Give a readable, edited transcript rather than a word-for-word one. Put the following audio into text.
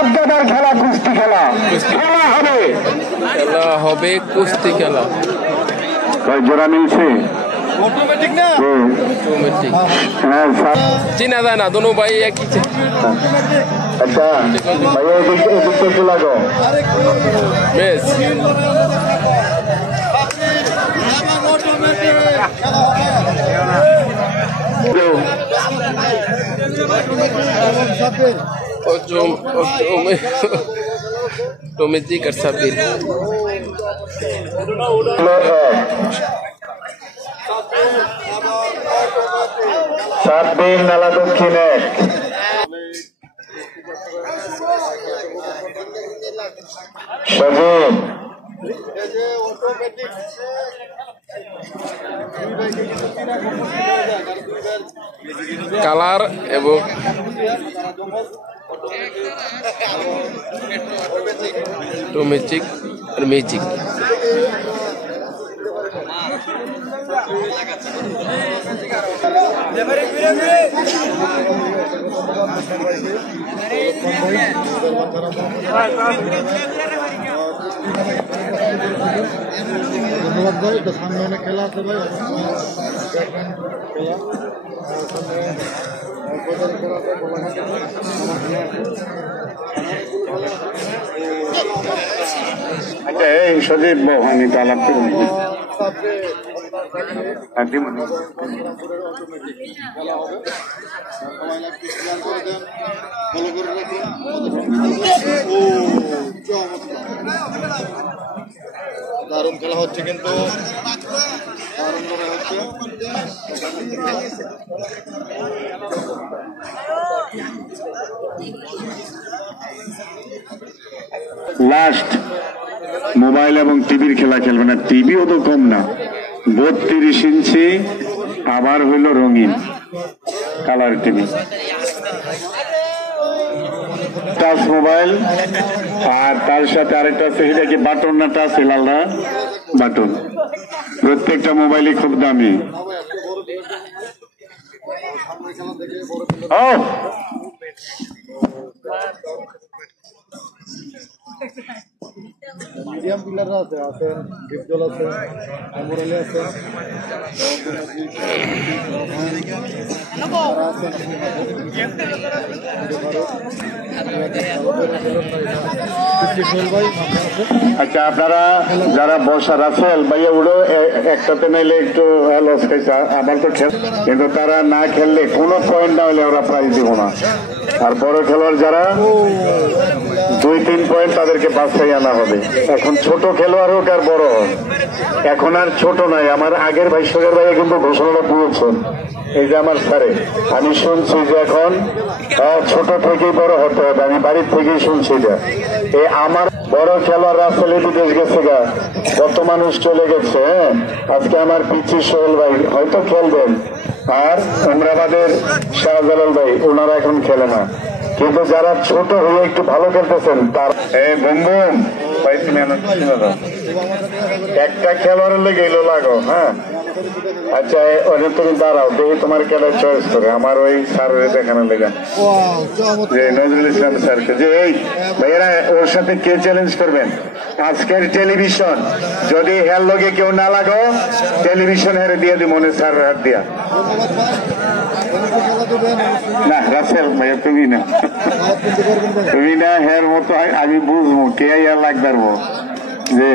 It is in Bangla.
বাপদাদার খেলা, কুস্তি খেলা, খেলা হবে, খেলা হবে কুস্তি খেলা। কয় জোড়া মিলছে? অটোমেটিক না, অটোমেটিক। হ্যাঁ, চিনা যায় না, দোনো ভাই একই। আচ্ছা ভাইয়া এদিক থেকে লাগো বেশ। অটোমেটিক আর সাবির। সাবির নালা দক্ষিণ এক। সজীব কালার এবং অটোমেটিক আর ম্যাজিক। ধন্যবাদ ভাই। তো সামনে অনেক খেলা আছে ভাই, আচ্ছা এই সজীব আমি তো আলাপ করুন দারুণ খেলা হচ্ছে, কিন্তু দারুণ লড়াই হচ্ছে। লাস্ট মোবাইল এবং টিভির খেলা খেলবে না, টিভিও তো কম না, 32 ইঞ্চি, আবার হইল রঙিন কালার টিভি, টাচ মোবাইল, আর তার সাথে আরেকটা আছে, সেটা কি বাটন না টাচ? লালরা বাটন। প্রত্যেকটা মোবাইলই খুব দামি। ও মিডিয়াম পিলাররা আছে, আছেন ডিপজল আছে, আমরালি আছে, আচ্ছা আপনারা যারা বসা রাসেল ভাইয়া উড়ো একসাথে নাইলে একটু লস খাইছে, আবার তো খেল, কিন্তু তারা না খেললে কোনো পয়েন্ট না হলে ওরা প্রাইজ দিব না। আর বড় খেলোয়াড় যারা 2-3 পয়েন্ট তাদেরকে বাছাই আনা হবে। এখন ছোট খেলোয়াড় হোক আর বড় হোক, এখন আর ছোট নাই। আমার আগের ভাই সোহেল ভাইয়া কিন্তু ঘোষণাটা দিয়েছেন, এই যে আমার স্যারে, আমি শুনছি যে এখন ছোট থেকেই বড় হতে হবে, আমি বাড়ির থেকেই শুনছি যে এই আমার বড় খেলোয়াড় রাসেল বিদেশ গেছে গা, কত মানুষ চলে গেছে। হ্যাঁ, আজকে আমার পিচ্ছি সোহেল ভাই হয়তো খেলবেন, আর উমরাবাদের শাহজালাল ভাই ওনারা এখন খেলে না, কিন্তু যারা ছোট হয়ে একটু ভালো খেলতেছেন তার বুমবুম ভাই তুমি একটা খেলোয়াড়ের লেগে এলো লাগো। হ্যাঁ আচ্ছা ওটা তুমি দাঁড়াও, দেখি তোমার খেলার চয়েস করে, আমার ওই স্যারের দেখানোর লেগে যে নজরুল ইসলাম স্যারকে, যে এই ভাইয়েরা ওর সাথে কে চ্যালেঞ্জ করবেন আজকের টেলিভিশন, যদি হের লগে কেউ না লাগো টেলিভিশন হেরে দিয়ে দি মনে স্যার হাত দিয়া। না রাসেল ভাইয়া তুমি না, তুমি না, হের মতো আমি বুঝবো কে আর লাগবে যে